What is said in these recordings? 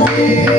You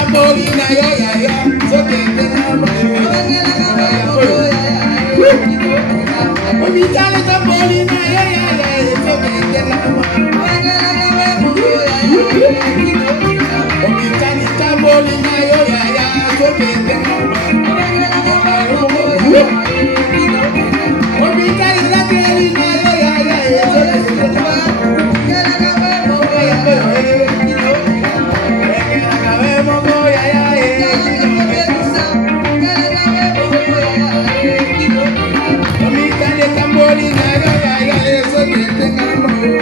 tamborina yo ya ya, so que te amo. Omitale tamborina yo ya ya, so que te amo. Omitale tamborina yo ya ya, so que te amo. Omitale la tamborina yo ya ya, so que te amo.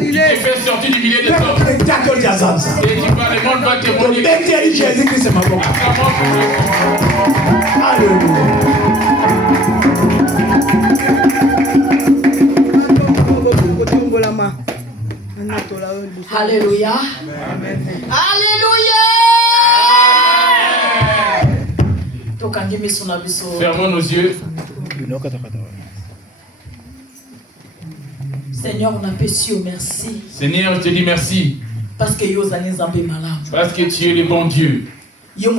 t'es fait sortir du milieu des hommes. Et tu vas, le monde va témoigner. Jésus-Christ, ma boca. Alléluia. Alléluia. Alléluia. Fermons nos yeux. Seigneur, on appelle Dieu merci. Seigneur, je te dis merci. Parce que tu es le bon Dieu. Toi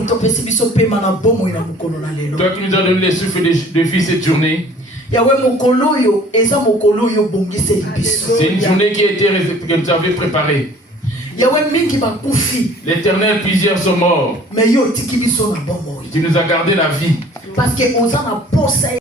qui nous as donné les souffles de vie cette journée. C'est une journée qui que nous avons préparée. L'Éternel, plusieurs sont morts. Tu nous as gardé la vie. Parce que on a posé.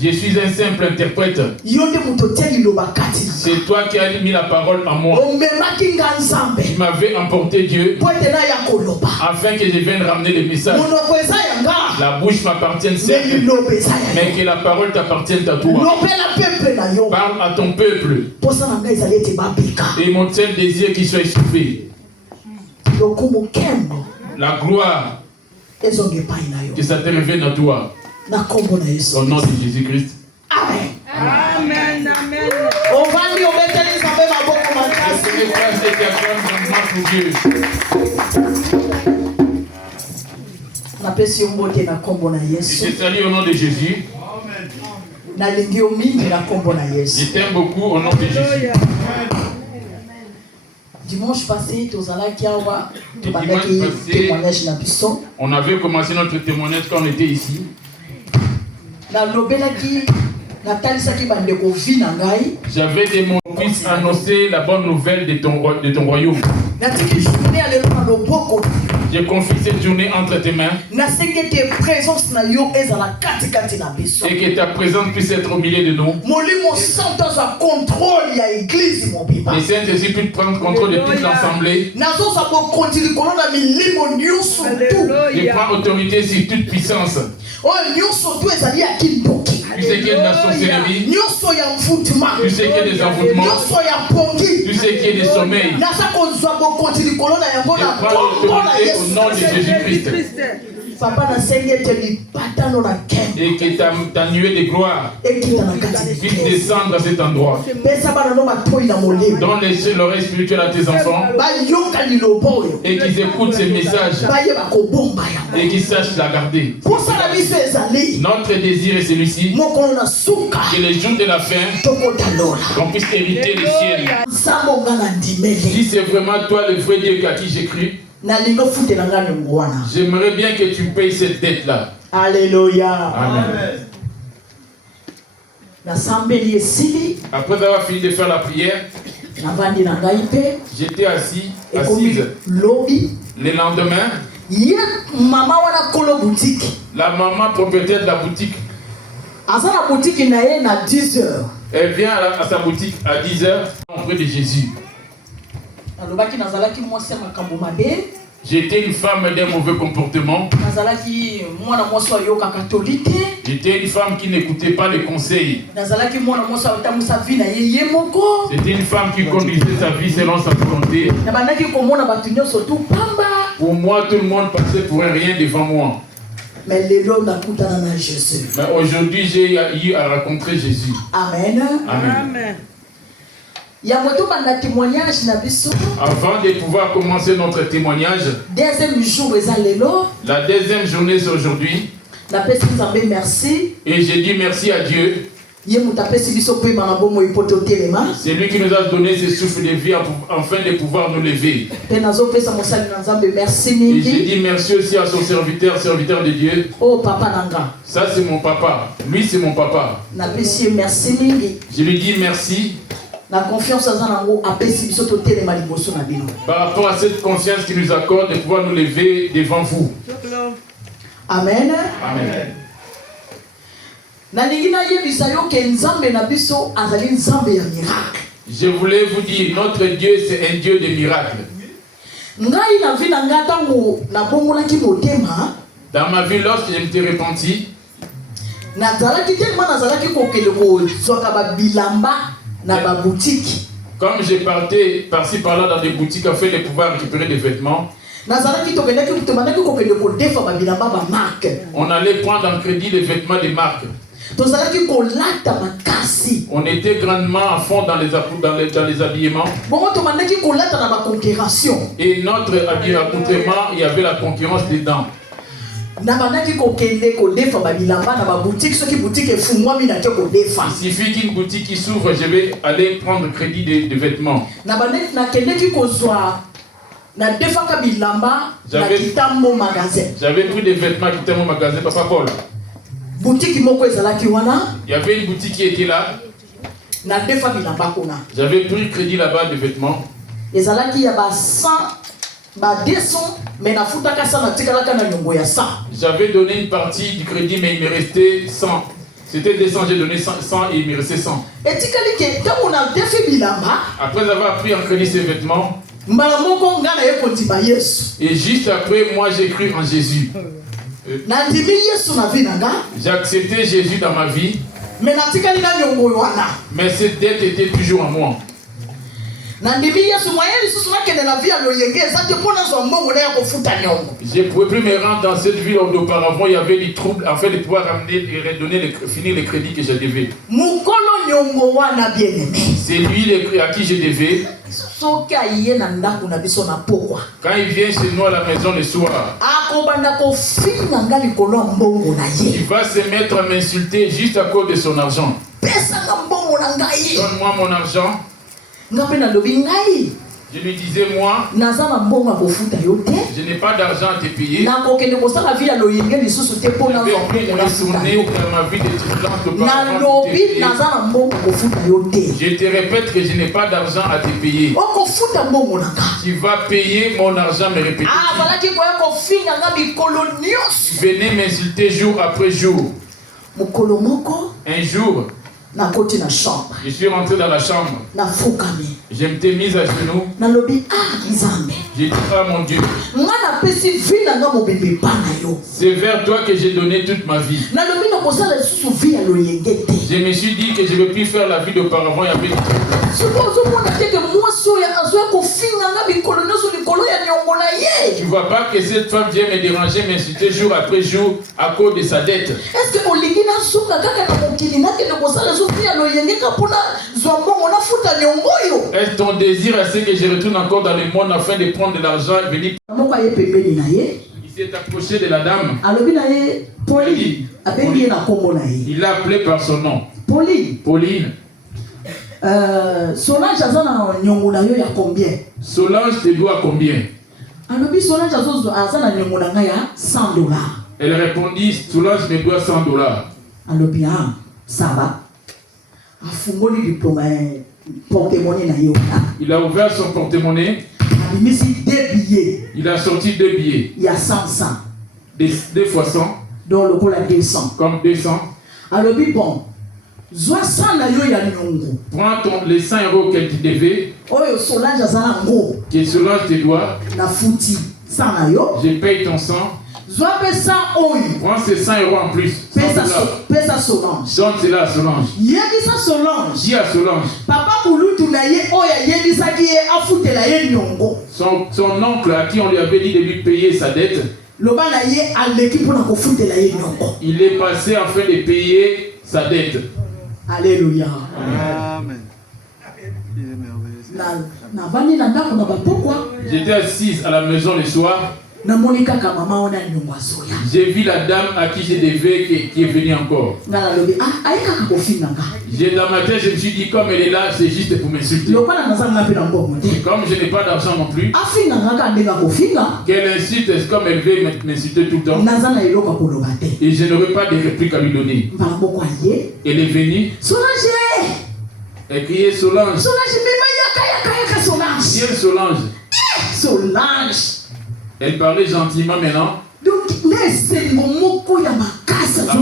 Je suis un simple interprète. C'est toi qui as mis la parole en moi. Tu m'avais emporté, Dieu, afin que je vienne ramener le message. La bouche m'appartient certes, mais que la parole t'appartienne à toi. Parle à ton peuple. Et mon seul désir qu'il soit essoufflé. La gloire, que ça te revienne à toi. Au nom de Jésus-Christ. Amen. Amen. Amen. On va lui omettre les affaires à beaucoup Je te salue au nom de Jésus. Je t'aime beaucoup au nom de Jésus. Dimanche passé, on avait commencé notre témoignage quand on était ici. J'avais des mots qui annoncer la bonne nouvelle de ton royaume. J'ai confié cette journée entre tes mains. Et que ta présence puisse être au milieu de nous. Et Saint-Esprit puisse prendre contrôle de toute l'assemblée. Et prend autorité sur toute puissance. Tu sais qu'il y a de la sorcellerie. Tu sais qu'il y a des envoûtements. Tu sais qu'il y a des sommeils. Et prends l'autorité au nom de Jésus-Christ. Et que ta nuée de gloire puisse descendre à cet endroit. Donne l'oreille spirituelle à tes enfants. Et qu'ils écoutent ces messages. Et qu'ils sachent la garder. Notre désir est celui-ci. Que les jours de la fin, qu'on puisse hériter le ciel. Si c'est vraiment toi le vrai Dieu à qui j'ai cru, j'aimerais bien que tu payes cette dette-là. Alléluia. Amen. Après avoir fini de faire la prière, j'étais assise. Le lendemain, la maman propriétaire de la boutique, elle vient à sa boutique à 10h auprès de Jésus. J'étais une femme d'un mauvais comportement. J'étais une femme qui n'écoutait pas les conseils. C'était une femme qui conduisait sa vie selon sa volonté. Pour moi, tout le monde passait pour un rien devant moi. Mais aujourd'hui, j'ai eu à rencontrer Jésus. Amen. Amen. Avant de pouvoir commencer notre témoignage, la deuxième journée c'est aujourd'hui. Et j'ai dit merci à Dieu. C'est lui qui nous a donné ce souffle de vie afin de pouvoir nous lever. Et j'ai dit merci aussi à son serviteur de Dieu. Oh, papa Nanga. Ça c'est mon papa. Lui c'est mon papa. Je lui dis merci. La confiance par rapport à cette confiance qu'il nous accorde de pouvoir nous lever devant vous. Amen. Amen. Je voulais vous dire, notre Dieu c'est un Dieu de miracles. Dans ma vie, lorsque je me suis repenti, comme je partais par-ci par-là dans des boutiques afin de pouvoir récupérer des vêtements, on allait prendre en crédit les vêtements des marques. On était grandement à fond dans les habillements. Et notre accoutrement, il y avait la concurrence dedans. Il suffit qu'une boutique qui s'ouvre, je vais aller prendre crédit de vêtements. J'avais pris des vêtements qui étaient au magasin, Papa Paul. Il y avait une boutique qui était là. J'avais pris crédit là-bas de vêtements. J'avais donné une partie du crédit, mais il me restait 100. C'était 200, j'ai donné 100 et il me restait 100. Après avoir pris en crédit ces vêtements, et juste après, moi j'ai cru en Jésus. J'ai accepté Jésus dans ma vie, mais cette dette était toujours en moi. Je ne pouvais plus me rendre dans cette ville où auparavant il y avait des troubles afin de pouvoir finir les crédits que je devais. C'est lui à qui je devais. Quand il vient chez nous à la maison le soir, il va se mettre à m'insulter juste à cause de son argent. Donne-moi mon argent. Je lui disais, moi, je n'ai pas d'argent à te payer. Je vais retourner dans ma vie d'étudiante. Je te répète que je n'ai pas d'argent à te payer. Tu vas payer mon argent, me répéter. Tu venais m'insulter jour après jour. Un jour, je suis rentré dans la chambre. Je m'étais mise à genoux. J'ai dit, ah mon Dieu, c'est vers toi que j'ai donné toute ma vie. Je me suis dit que je ne vais plus faire la vie d'auparavant. Il y avait tu ne vois pas que cette femme vient me déranger, m'insulter jour après jour à cause de sa dette. Est-ce ton désir à ce que je retourne encore dans le monde afin de prendre de l'argent et venir? Il s'est approché de la dame. Il l'a appelé par son nom. Pauline. Solange te doit combien? Elle répondit, Solange me doit $100. Il a ouvert son porte-monnaie. Il a sorti 2 billets. Il y a 100. 2 fois 100. Donc le cola 200. Comme 200. Alors bon. Prends les 100 € qu'elle te devait. Que Solange te doit. Je paye ton sang. Prends ces 100 € en plus. Pesa Solange. Donne cela à Solange. Yebisa Solange. Dis à Solange. Papa Kulutu na ye oya yebisa ki ye afutela ye nyongo. Son oncle à qui on lui avait dit de lui payer sa dette. Loba na ye aleki pona kofutela ye nyongo. Il est passé afin de payer sa dette. Alléluia. Amen. J'étais assise à la maison le soir. J'ai vu la dame à qui je devais qui est venue encore. Dans ma tête, je me suis dit, comme elle est là, c'est juste pour m'insulter. Comme je n'ai pas d'argent non plus, qu'elle insulte comme elle veut m'insulter tout le temps. Et je n'aurai pas de réplique à lui donner. Elle est venue. Elle criait Solange. Viens Solange. Elle parlait gentiment maintenant.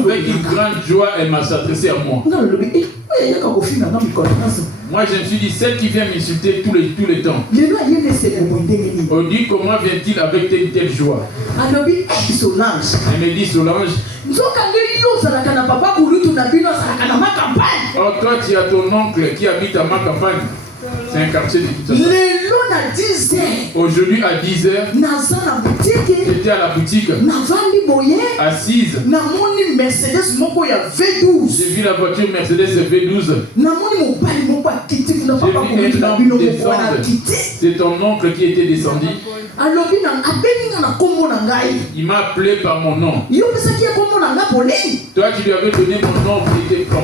Avec une grande joie, elle m'a s'adressée à moi. Moi, je me suis dit, celle qui vient m'insulter tout le temps. On dit, comment vient-il avec telle joie? Elle me dit, Solange. Oh, toi, tu as ton oncle qui habite à ma campagne. C'est un quartier de tout ça. Aujourd'hui à 10h, j'étais à la boutique, assise. J'ai vu la voiture Mercedes V12. J'ai vu un homme descendre. C'est ton oncle qui était descendu. Il m'a appelé par mon nom. Toi qui lui avais donné mon nom,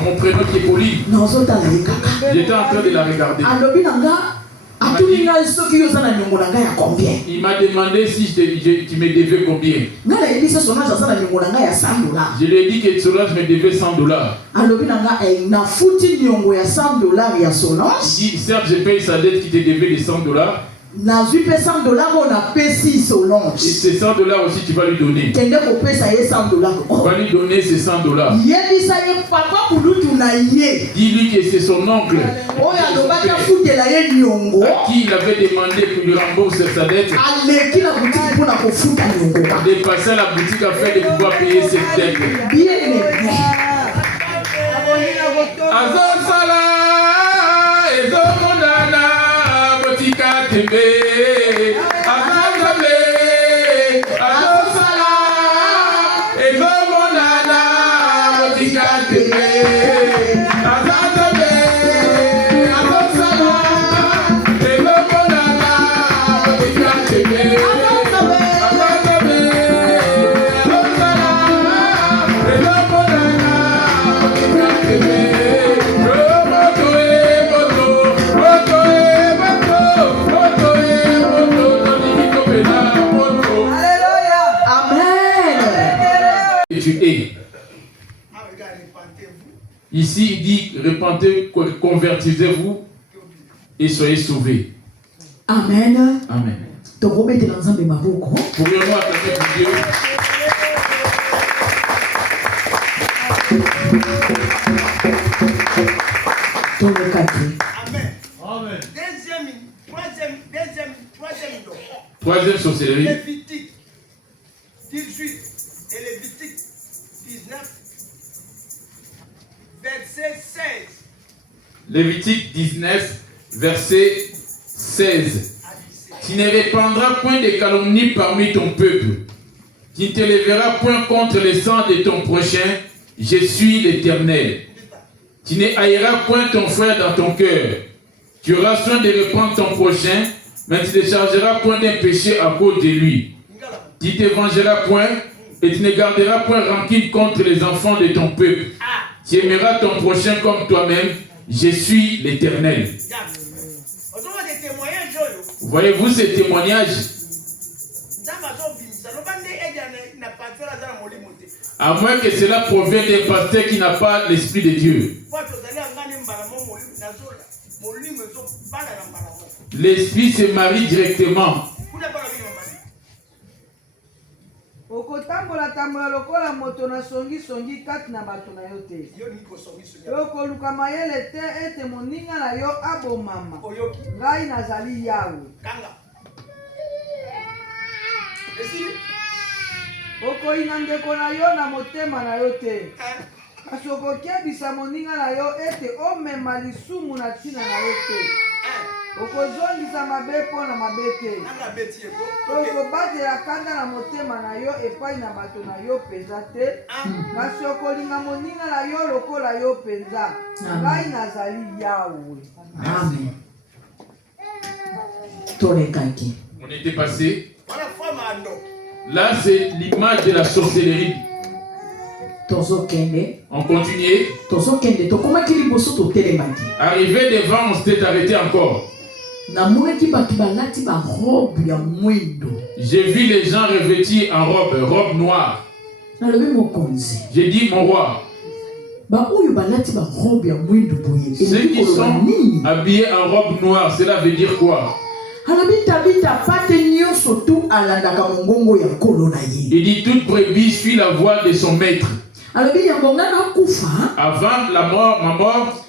mon prénom qui est Pauline. J'étais en train de la regarder. Il m'a demandé si tu me devais combien. Je lui ai dit que Solange me devait $100. Il dit, certes, je paye sa dette qui te devait les $100. Et ces $100 aussi, tu vas lui donner. Tu vas lui donner ces $100. Dis-lui que c'est son oncle à qui il avait demandé pour lui rembourser sa dette. De passer à la boutique afin de pouvoir payer cette dette. Ici, il dit, repentez, convertissez-vous et soyez sauvés. Amen. Amen. Pourrions-nous acclamer pour Dieu? Amen. Amen. Troisième sorcellerie. Lévitique 18 et Lévitique 19. Verset 16. Lévitique 19, verset 16. Tu ne répandras point de calomnie parmi ton peuple. Tu ne te lèveras point contre le sang de ton prochain. Je suis l'Éternel. Tu ne haïras point ton frère dans ton cœur. Tu auras soin de répandre ton prochain, mais tu ne chargeras point d'un péché à cause de lui. Tu ne te vengeras point et tu ne garderas point rancune contre les enfants de ton peuple. Tu aimeras ton prochain comme toi-même. Je suis l'Éternel. Voyez-vous ces témoignages? À moins que cela provienne d'un pasteur qui n'a pas l'Esprit de Dieu. L'Esprit se marie directement. okotambola tambola lokola moto na songi songi kati na bato na yo te. Okoluka mayele te ete moninga na yo abomama. Ngai nazali Yawe. okoyina ndeko na yo na motema na yo te. Kasi okokebisa moninga na yo ete omema lisumu na ntina na yo te. Okozongisa mabe mpo na mabe te. Okobatela kanda na motema na yo epai na bato na yo penza te. Kasi okolinga moninga na yo lokola yo penza. Ngai nazali Yawe. Amen. On était passé. Là, c'est l'image de la sorcellerie. On continuait. Arrivé devant, on s'était arrêté encore. J'ai vu les gens revêtis en robe noire. J'ai dit, mon roi, ceux qui sont habillés en robe noire, cela veut dire quoi? Il dit, toute brebis suit la voie de son maître. Avant ma mort,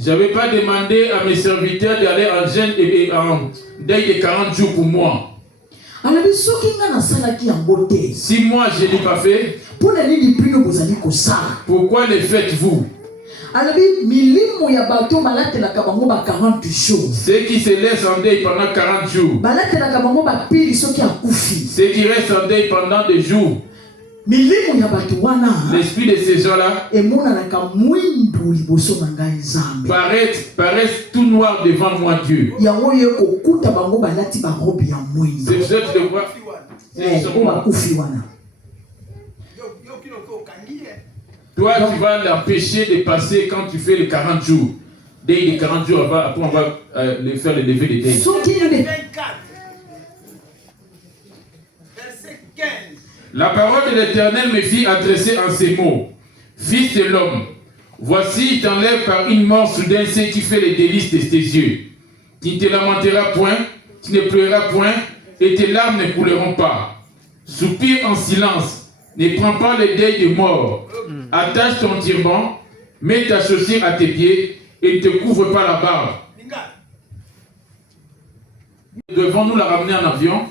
j'avais pas demandé à mes serviteurs d'aller en jeûne et en deuil de 40 jours pour moi. Si moi je l'ai pas fait, pourquoi le faites-vous? Ceux qui se laissent en deuil pendant 40 jours, ceux qui restent en deuil pendant des jours, l'esprit de ces gens-là paraissent tout noir devant moi, Dieu. C'est ce que je vois. Toi, tu vas l'empêcher de passer quand tu fais les 40 jours. Dès les 40 jours, après on va faire le lever des deuils. La parole de l'Éternel me fit adresser en ces mots. Fils de l'homme, voici, il t'enlève par une mort soudaine ce qui fait les délices de tes yeux. Tu ne te lamenteras point, tu ne pleureras point, et tes larmes ne couleront pas. Soupire en silence. Ne prends pas le deuil de mort. Attache ton turban, mets ta chaussure à tes pieds et ne te couvre pas la barbe. Devons-nous la ramener en avion?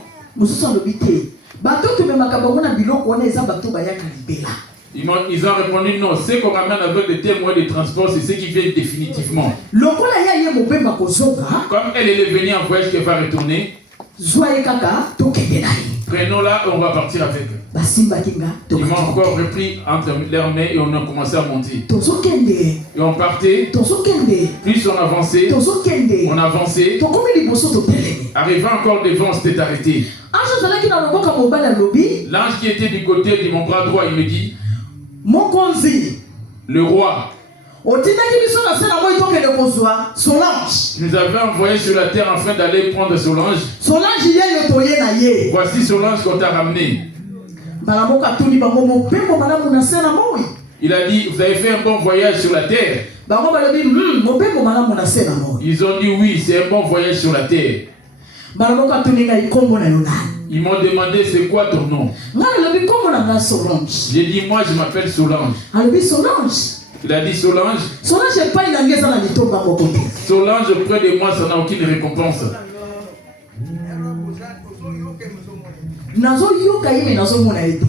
Ils ont répondu non. Ce qu'on ramène avec les tels moyens de transport, c'est ce qui vient définitivement. Comme elle est venue en voyage qu'elle va retourner, prenons-la et on va partir avec eux. Ils m'ont encore repris entre leurs mains et on a commencé à monter. Et on partait. Plus on avançait, on avançait. Arrivant encore devant, on s'était arrêté. L'ange qui était du côté de mon bras droit, il me dit, le roi, nous avons envoyé sur la terre afin d'aller prendre Solange. Voici Solange qu'on t'a ramené. Il a dit, vous avez fait un bon voyage sur la terre. Ils ont dit oui, c'est un bon voyage sur la terre. Ils m'ont demandé c'est quoi ton nom. J'ai dit moi je m'appelle Solange. Il a dit Solange. Solange auprès de moi ça n'a aucune récompense.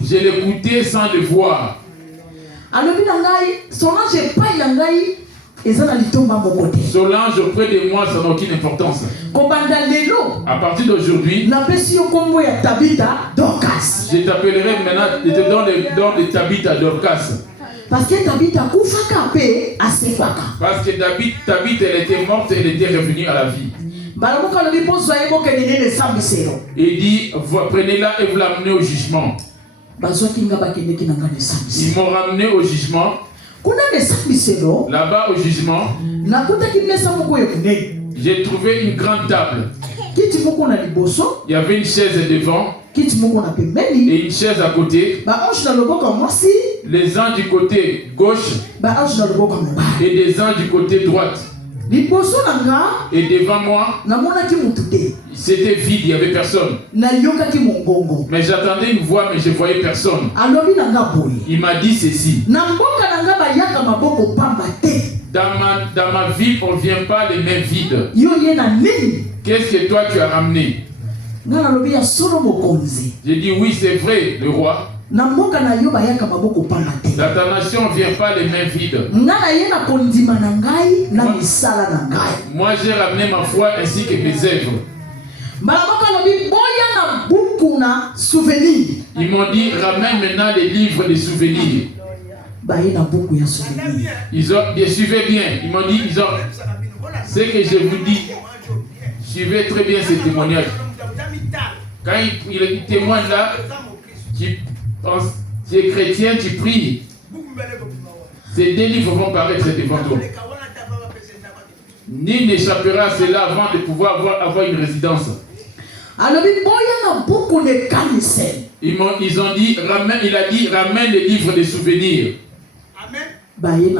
Je l'écoutais sans le voir. Solange auprès de moi ça n'a aucune importance. À partir d'aujourd'hui, je t'appellerai maintenant, je te donne le nom de Tabitha Dorcas. Parce que Tabitha elle était morte et elle était revenue à la vie. Il dit, prenez-la et vous l'amenez au jugement. Ils m'ont ramené au jugement. Là-bas au jugement, j'ai trouvé une grande table. Il y avait une chaise devant et une chaise à côté. Les uns du côté gauche et des uns du côté droite. Et devant moi, c'était vide, il n'y avait personne. Mais j'attendais une voix, mais je ne voyais personne. Il m'a dit ceci. Dans ma vie, on ne vient pas les mains vides. Qu'est-ce que toi tu as ramené? J'ai dit oui, c'est vrai, le roi. Dans ta nation, on ne vient pas les mains vides. Moi, j'ai ramené ma foi ainsi que mes œuvres. Ils m'ont dit, ramène maintenant les livres des souvenirs. Ils ont, suivez bien. Ils m'ont dit, ce que je vous dis, suivez très bien ces témoignages. Quand il témoigne là, tu es chrétien, tu pries. Ces 2 livres vont paraître devant toi. Nul n'échappera à cela avant de pouvoir avoir une résidence. Ils ont dit, il a dit, ramène les livres des souvenirs. Ils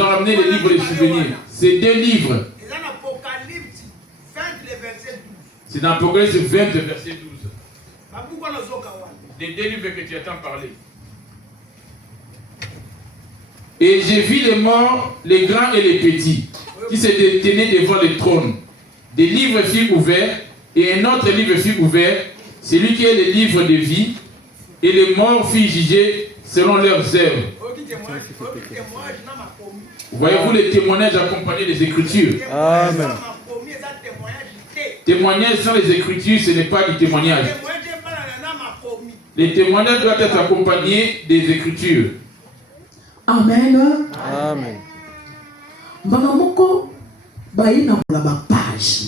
ont ramené les livres des souvenirs. C'est 2 livres. C'est dans Apocalypse 20, verset 12. Les 2 livres que tu attends parler. Et j'ai vu les morts, les grands et les petits, qui se tenaient devant le trône. Des livres furent ouverts, et un autre livre fut ouvert, celui qui est le livre de vie, et les morts furent jugés selon leurs œuvres. Voyez-vous les témoignages accompagnés des Écritures? Amen. Témoignages sans les Écritures, ce n'est pas du témoignage. Les témoignages doivent être accompagnés des Écritures. Amen. Amen.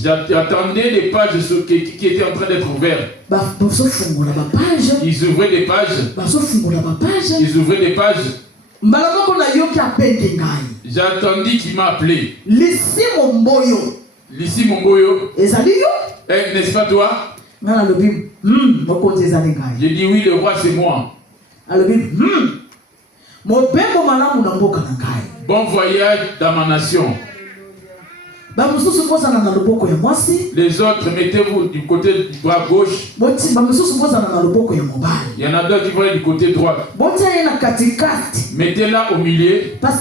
J'attendais les pages qui étaient en train d'être ouvertes. Ils ouvraient des pages. Ils ouvraient des pages. J'attendis qu'il m'a appelé. Lissi Momboyo. N'est-ce pas toi? J'ai dit oui, le roi c'est moi. Bon voyage dans ma nation. Les autres, mettez-vous du côté du bras gauche. Il y en a d'autres qui vont aller du côté droit. Mettez-la au milieu. Parce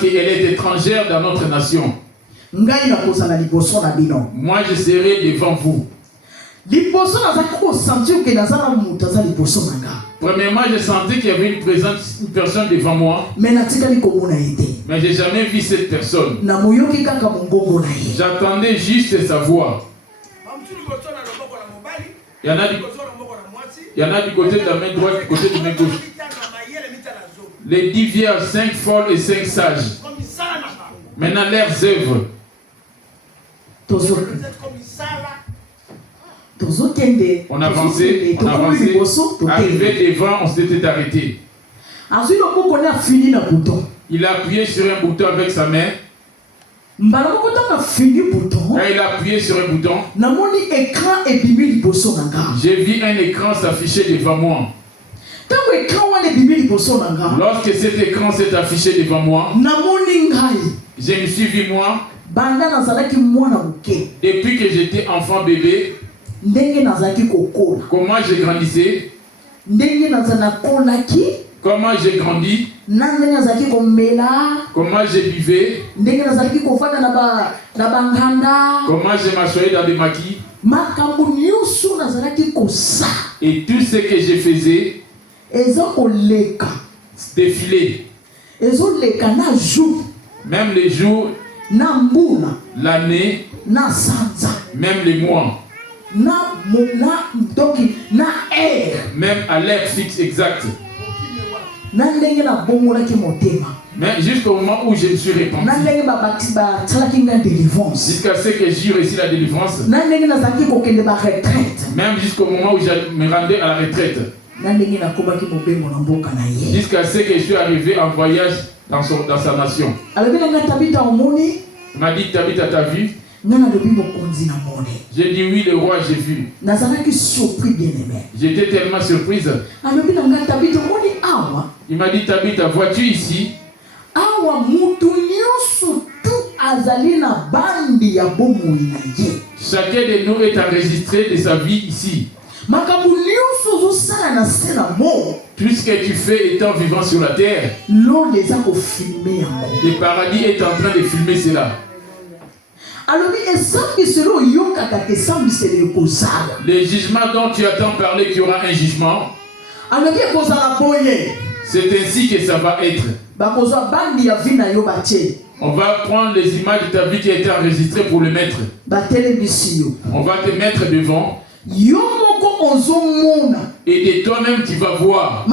qu'elle est étrangère dans notre nation. Moi, je serai devant vous. Premièrement, j'ai senti qu'il y avait une personne devant moi. Mais je n'ai jamais vu cette personne. J'attendais juste sa voix. Il y en a du côté de la main droite, du côté de la main gauche. Les 10 vierges, 5 folles et 5 sages. Maintenant, leurs œuvres. On avançait, arrivé devant, on s'était arrêté. Il a appuyé sur un bouton avec sa main. Quand il a appuyé sur un bouton, j'ai vu un écran s'afficher devant moi. Lorsque cet écran s'est affiché devant moi, je me suis vu moi. Depuis que j'étais enfant bébé, comment j'ai grandissé, comment j'ai grandi, comment j'ai buvais, comment j'ai m'assoyé dans des maquis, et tout ce que je faisais défilé, même les jours, l'année, même les mois, même à l'heure fixe exacte. Mais jusqu'au moment où je me suis repenti, jusqu'à ce que j'ai réussi la délivrance, même jusqu'au moment où je me rendais à la retraite, jusqu'à ce que je suis arrivé en voyage dans sa nation. Il m'a dit, Tabitha, t'as vu? J'ai dit oui, le roi, j'ai vu. J'étais tellement surprise. Il m'a dit, Tabitha, vois-tu ici? Chacun de nous est enregistré de sa vie ici. Tout ce que tu fais étant vivant sur la terre, le paradis est en train de filmer cela. Les jugements dont tu attends parler qu'il y aura un jugement, c'est ainsi que ça va être. On va prendre les images de ta vie qui a été enregistrée pour le mettre. On va te mettre devant. Et de toi-même tu vas voir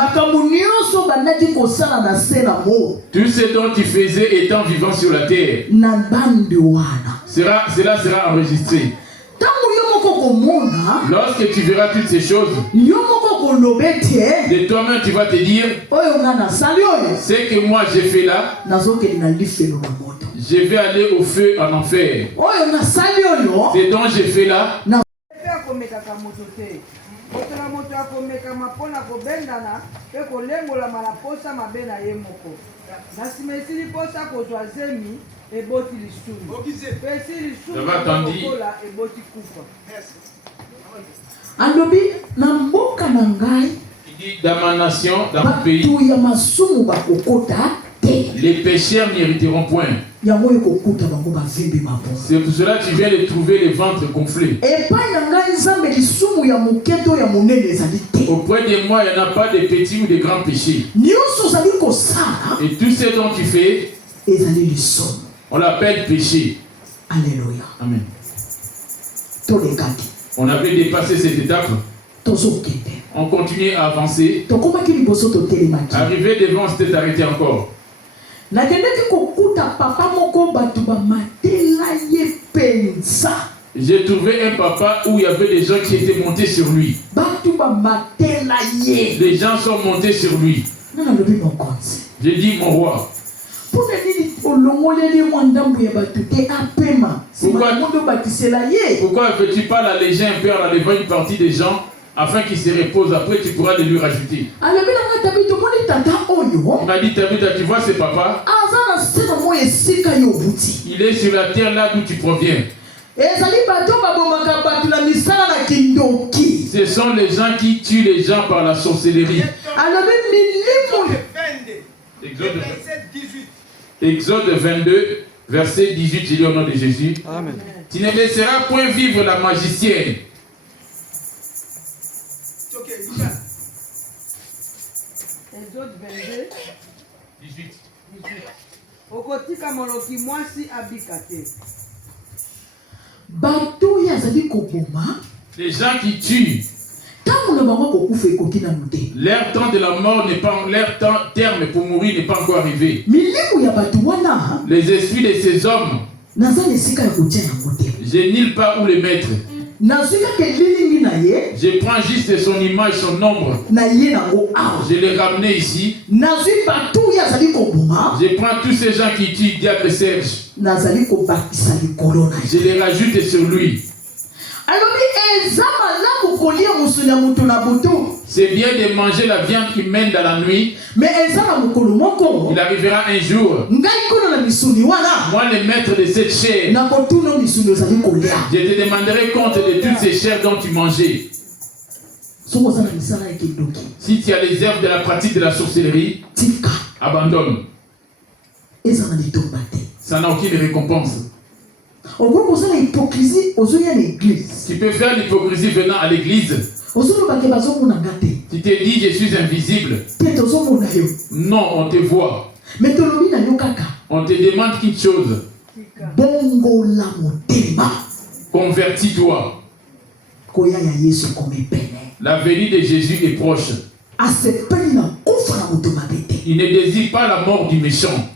tout ce dont tu faisais étant vivant sur la terre. Cela sera enregistré. Lorsque tu verras toutes ces choses, de toi-même tu vas te dire, ce que moi j'ai fait là, je vais aller au feu en enfer. Ce dont j'ai fait là, dans ma nation, dans mon pays, les pécheurs n'hériteront point. C'est pour cela que tu viens de trouver les ventres gonflés. Auprès de moi, il n'y en a pas de petits ou de grands péchés. Et tout ce dont tu fais, on l'appelle péché. Alléluia. Amen. On avait dépassé cette étape. On continue à avancer. Arrivé devant, on s'était arrêté encore. J'ai trouvé un papa où il y avait des gens qui étaient montés sur lui. Les gens sont montés sur lui. J'ai dit, mon roi, pourquoi ne fais-tu pas l'alléger un peu en enlevant une partie des gens afin qu'ils se reposent? Après, tu pourras les lui rajouter. Il m'a dit, Tabitha, tu vois ce papa? Il est sur la terre là d'où tu proviens. Ce sont les gens qui tuent les gens par la sorcellerie. Exode 22, verset 18, je lis au nom de Jésus. Amen. Tu ne laisseras point vivre la magicienne. Exode 22, 18. Okotika moloki mwasi abikate. Les gens qui tuent, leur temps de la mort n'est pas, leur terme pour mourir n'est pas encore arrivé. Les esprits de ces hommes, je n'ai pas où les mettre. Je prends juste son image, son ombre. Je l'ai ramené ici. Je prends tous ces gens qui tuent Diacre Serge. Je les rajoute sur lui. C'est bien de manger la viande humaine dans la nuit. Il arrivera un jour, moi le maître de cette chair, je te demanderai compte de toutes ces chairs dont tu mangeais. Si tu as les œuvres de la pratique de la sorcellerie, abandonne. Ça n'a aucune récompense. Tu peux faire l'hypocrisie venant à l'église. Tu te dis, je suis invisible. Non, on te voit. On te demande quelque chose. Convertis-toi. La venue de Jésus est proche. Il ne désire pas la mort du méchant.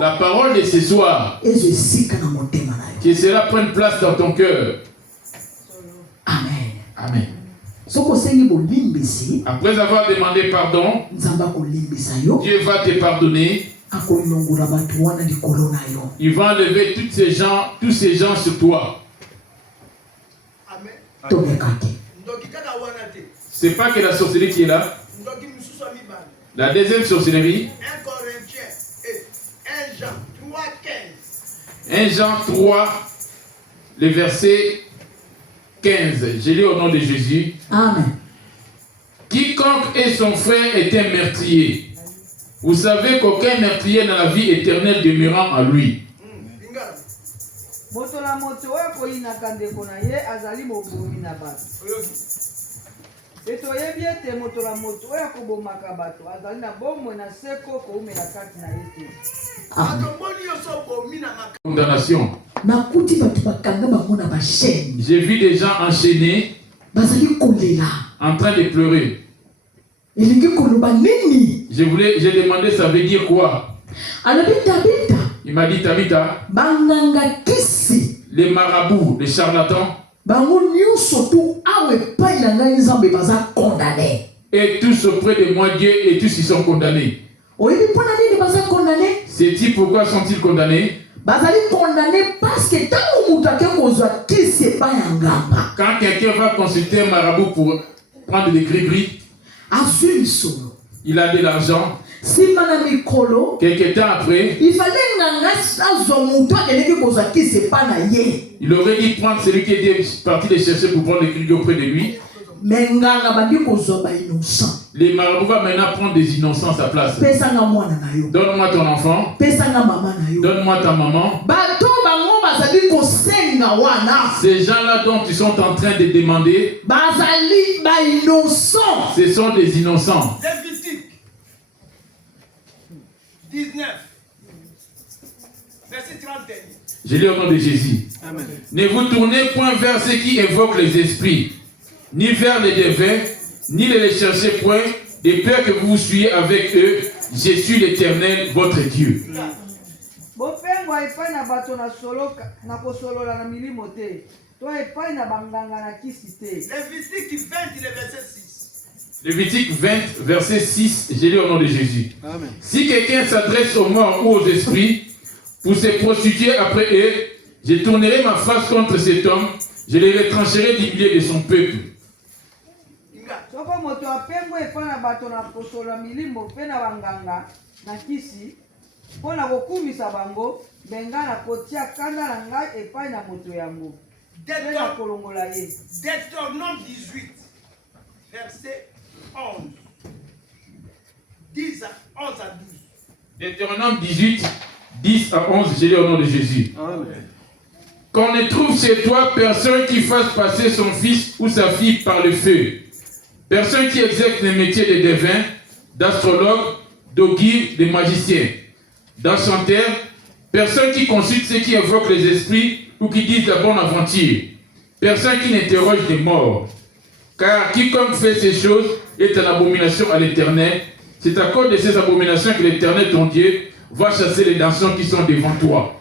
La parole de ce soir, que cela prenne place dans ton cœur. Amen. Amen. Après avoir demandé pardon, Dieu va te pardonner. Il va enlever tous ces gens sur toi. C'est pas que la sorcellerie qui est là. La deuxième sorcellerie. 1 Jean 3, le verset 15. Je lis au nom de Jésus. Amen. Quiconque est son frère est un meurtrier. Vous savez qu'aucun meurtrier dans la vie éternelle demeurant en lui. Condamnation. J'ai vu des gens enchaînés en train de pleurer. J'ai demandé ça veut dire quoi? Il m'a dit Tabitha, les marabouts, les charlatans, et tous auprès de moi Dieu et tous ils sont condamnés. C'est-il pourquoi sont-ils condamnés? Quand quelqu'un va consulter un marabout pour prendre des gris-gris, il a de l'argent. Quelques temps après, il aurait dû prendre celui qui était parti les chercher pour prendre les gris auprès de lui. Les marabouts vont maintenant prendre des innocents à sa place. Donne-moi ton enfant. Donne-moi ta maman. Ces gens-là dont ils sont en train de demander, ce sont des innocents. Lévitique 19, verset 31. Je lis au nom de Jésus. Amen. Ne vous tournez point vers ceux qui évoquent les esprits, ni vers les devins, ni les cherchez point, de peur que vous vous suiez avec eux. Je suis l'Éternel, votre Dieu. Lévitique 20, verset 6, je lis au nom de Jésus. Amen. Si quelqu'un s'adresse aux morts ou aux esprits pour se prostituer après eux, je tournerai ma face contre cet homme, je les retrancherai du milieu de son peuple. Deutéronome 18, verset 11. 10 à 11 à 12. Deutéronome 18, 10 à 11, je lis au nom de Jésus. Amen. Qu'on ne trouve chez toi personne qui fasse passer son fils ou sa fille par le feu. Personne qui exerce le métier de devin, d'astrologue, d'augure, de magicien, d'enchanteur. Personne qui consulte ceux qui évoquent les esprits ou qui disent la bonne aventure. Personne qui n'interroge les morts. Car quiconque fait ces choses est une abomination à l'Éternel. C'est à cause de ces abominations que l'Éternel, ton Dieu, va chasser les danseurs qui sont devant toi.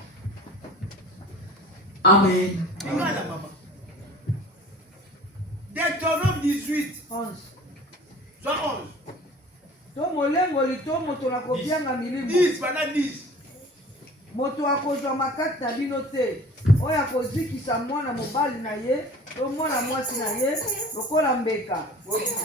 Amen. Deutéronome 18, 11. Soit 11. 10, voilà 10. Moto akozwa makati na bino te oyo akozikisa mwana mobali na ye to mwana mwasi na ye lokola mbeka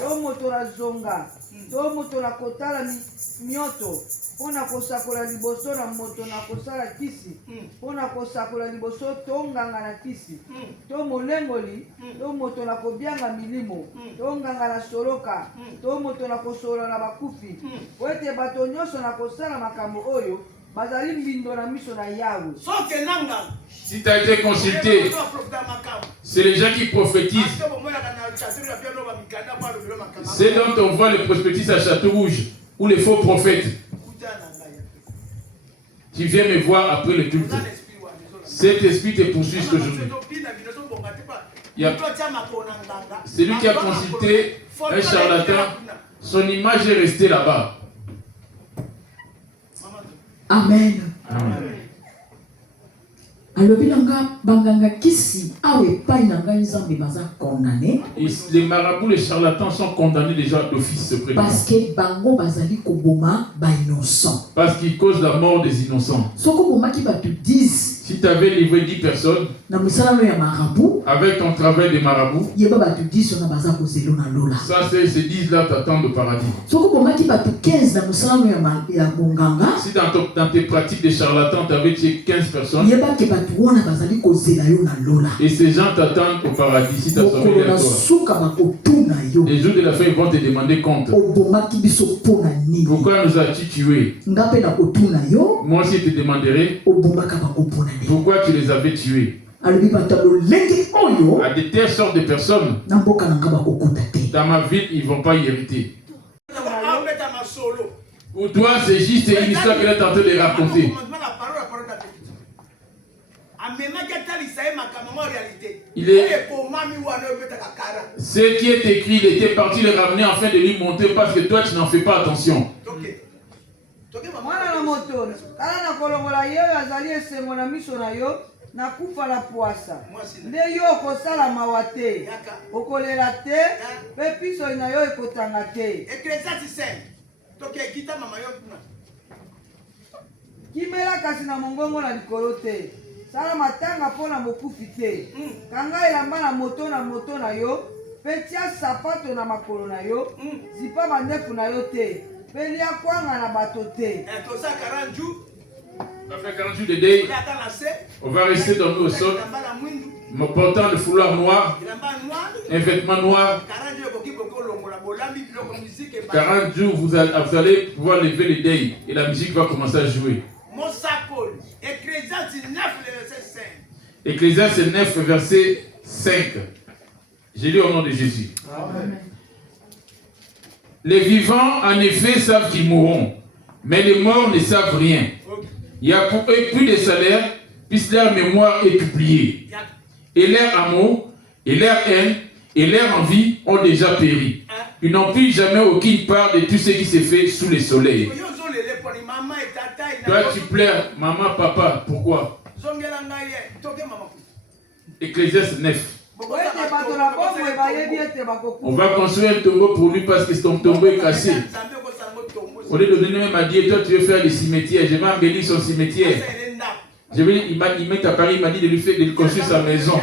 to moto na zonga to moto na kotala mioto mpona kosakola liboso na moto na kosala kisi mpona kosakola liboso to nganga na kisi to molengoli to moto na kobianga milimo to nganga na soloka to moto na kosolola na bakufi po ete bato nyonso na kosala makambo oyo. Si tu as été consulté, c'est les gens qui prophétisent. C'est dont on voit les prospectus à Château-Rouge ou les faux prophètes. Tu viens me voir après le culte. Cet esprit te poursuit aujourd'hui. C'est lui qui a consulté un charlatan. Son image est restée là-bas. Amen. Amen. Les marabouts, les charlatans sont condamnés déjà d'office près de parce qu'ils causent la mort des innocents. Si tu avais livré 10 personnes avec ton travail de marabout, ça c'est ces 10 là t'attendent au paradis. Si dans tes pratiques de charlatans tu avais tué 15 personnes, Et ces gens t'attendent au paradis si tu as sauvé leur toi. Les jours de la fin, ils vont te demander compte. Pourquoi nous as-tu tués? Moi aussi, je te demanderai pourquoi tu les avais tués. À de telles sortes de personnes, dans ma ville, ils ne vont pas y hériter. Pour toi, c'est juste une histoire qu'elle est en train de raconter. Ce qui est écrit, il était parti le ramener afin de lui montrer parce que toi, tu n'en fais pas attention. Nakufa la poasa nde yo kosala mawa te okolela te pe piso ina yo ekotanga te kimela kasi na mongongo na likolo te sala matanga mpona mokufi te kanga elamba na moto na yo pe tia sapato na makolo na yo zipa bandefu na yo te pe lia kwanga na bato te. On va faire 40 jours de deuil. On va rester dormir au sol, me portant le foulard noir, un vêtement noir. 40 jours, vous allez pouvoir lever le deuil et la musique va commencer à jouer. Ecclésiaste 9, verset 5. J'ai lu au nom de Jésus. Amen. Les vivants, en effet, savent qu'ils mourront, mais les morts ne savent rien. Il y a pour eux plus de salaire, puisque leur mémoire est oubliée. Et leur amour, et leur haine, et leur envie ont déjà péri. Ils n'ont plus jamais aucune part de tout ce qui s'est fait sous le soleil. Toi, tu pleures, maman, papa, pourquoi? Ecclésiaste 9. On va construire un tombeau pour lui parce que son tombeau est cassé. Au lieu de donner même à Dieu, toi tu veux faire des cimetières, je vais embellir son cimetière. Il met à Paris, il m'a dit de lui construire sa maison.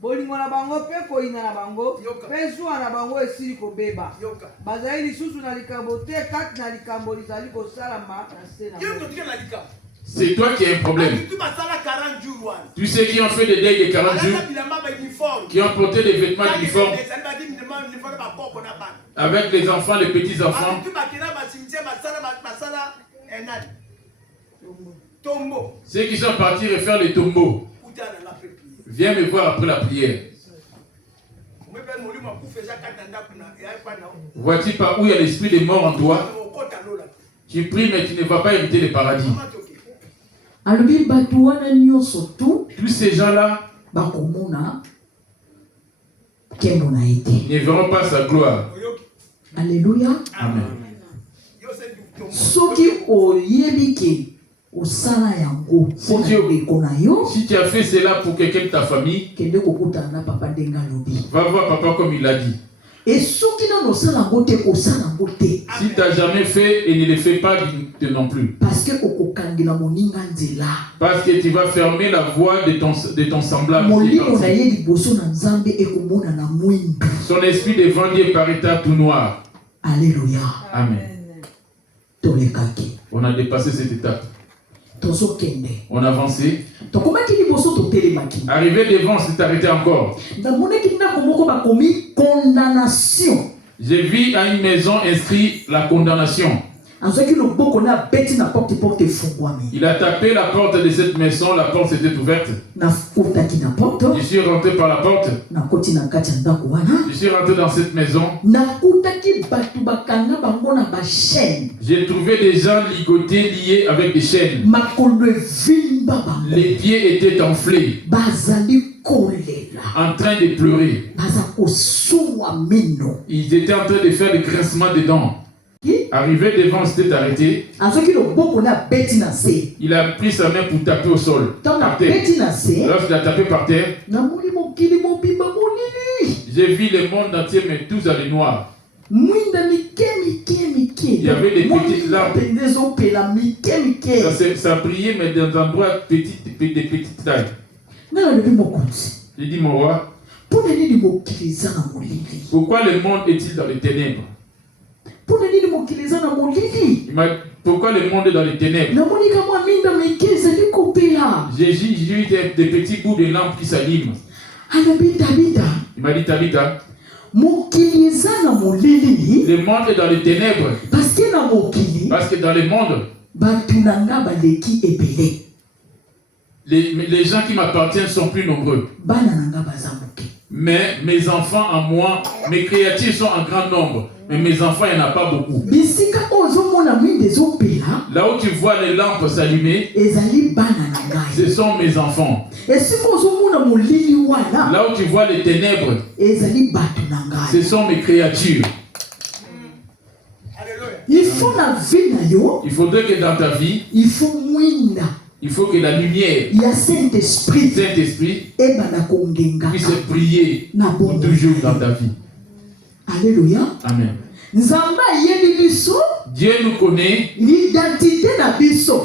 Bolingo na bango pe koina na bango pe zuwa na bango esili kobeba bazali lisusu na likambo te kati na likambo lizali kosalama na se na. C'est toi qui as un problème. Tu sais qui ont fait des deuils de 40 jours, qui ont porté des vêtements d'uniforme avec les enfants, les petits-enfants. Ceux qui sont partis refaire les tombeaux. Viens me voir après la prière. Vois-tu par où il y a l'esprit des morts en toi? Tu pries mais tu ne vas pas hériter le paradis. Tous ces gens-là ne verront pas sa gloire. Alléluia. Amen. Si tu as fait cela pour quelqu'un de ta famille, va voir papa comme il l'a dit. Si tu n'as jamais fait et ne le fais pas non plus. Parce que tu vas fermer la voie de ton semblable. Son esprit devant Dieu paraîtra tout noir. Alléluia. Amen. On a dépassé cette étape. On a avancé. Arrivé devant, c'est arrêté encore. J'ai vu à une maison inscrit la condamnation. Il a tapé la porte de cette maison, la porte s'était ouverte. Je suis rentré par la porte. Je suis rentré dans cette maison. J'ai trouvé des gens ligotés, liés avec des chaînes. Les pieds étaient enflés, en train de pleurer. Ils étaient en train de faire des grincements de dents. Arrivé devant, il s'était arrêté. Il a pris sa main pour taper au sol. Lorsqu'il a tapé par terre, j'ai vu le monde entier, mais tous à le noir. Il y avait des petites lampes. Ça brillait, mais dans un endroit de petite taille. J'ai dit, mon roi, Pourquoi le monde est-il dans les ténèbres? Pourquoi le monde est dans les ténèbres? J'ai vu des petits bouts de lampes qui s'allument. Il m'a dit, Tabitha, le monde est dans les ténèbres. Parce que dans le monde, les gens qui m'appartiennent sont plus nombreux. Mais mes enfants en moi, mes créatures sont en grand nombre. Mais mes enfants, il n'y en a pas beaucoup. Là où tu vois les lampes s'allumer, ce sont mes enfants. Là où tu vois les ténèbres, ce sont mes créatures. Il faudrait que dans ta vie, il faut que la lumière, Saint-Esprit, puisse briller toujours dans ta vie. Alléluia. Amen. Dieu nous connaît. L'identité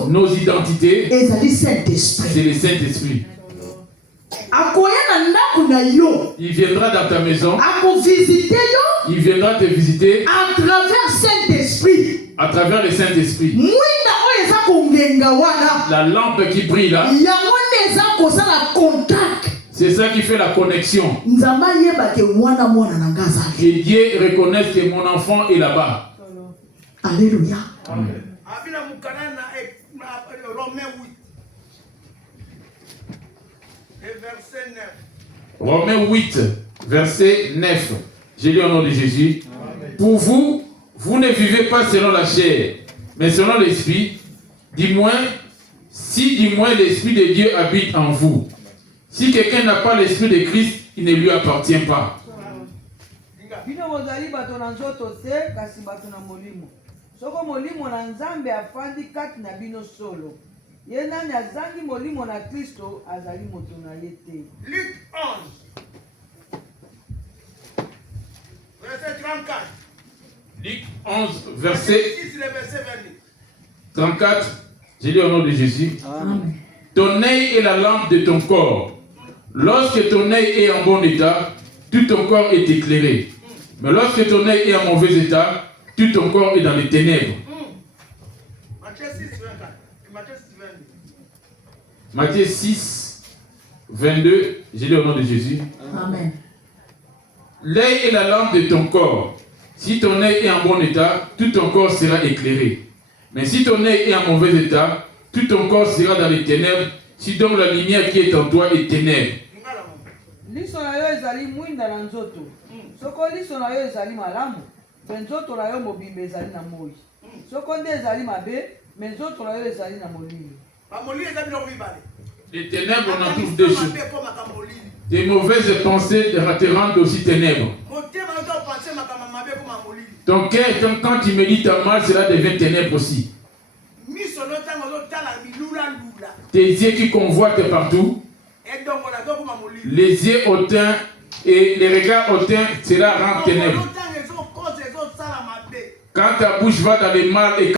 nos identités, c'est le Saint-Esprit. Il viendra dans ta maison. Il viendra te visiter à travers Saint-Esprit. À travers le Saint-Esprit. La lampe qui brille là, c'est ça qui fait la connexion. Que Dieu reconnaisse que mon enfant est là-bas. Alléluia. Amen. Romains 8, verset 9. J'ai lu au nom de Jésus. Amen. Pour vous, vous ne vivez pas selon la chair, mais selon l'Esprit. Du moins l'Esprit de Dieu habite en vous. Si quelqu'un n'a pas l'Esprit de Christ, il ne lui appartient pas. Luc 11, verset 34. Luc 11, verset 34. J'ai lu au nom de Jésus. Amen. Ton œil est la lampe de ton corps. Lorsque ton œil est en bon état, tout ton corps est éclairé. Mais lorsque ton œil est en mauvais état, tout ton corps est dans les ténèbres. Matthieu 6, 22. J'ai lu au nom de Jésus. Amen. L'œil est la lampe de ton corps. Si ton œil est en bon état, tout ton corps sera éclairé. Mais si ton œil est en mauvais état, tout ton corps sera dans les ténèbres. Si donc la lumière qui est en toi est ténèbre. Les ténèbres, on en trouve deux choses. Des mauvaises pensées te rendent aussi ténèbres. Ton cœur, quand tu médites mal, cela devient ténèbres aussi. Tes yeux qui convoitent partout, les yeux hautains et les regards hautains, cela rend ténèbres. Quand ta bouche va dans les mal et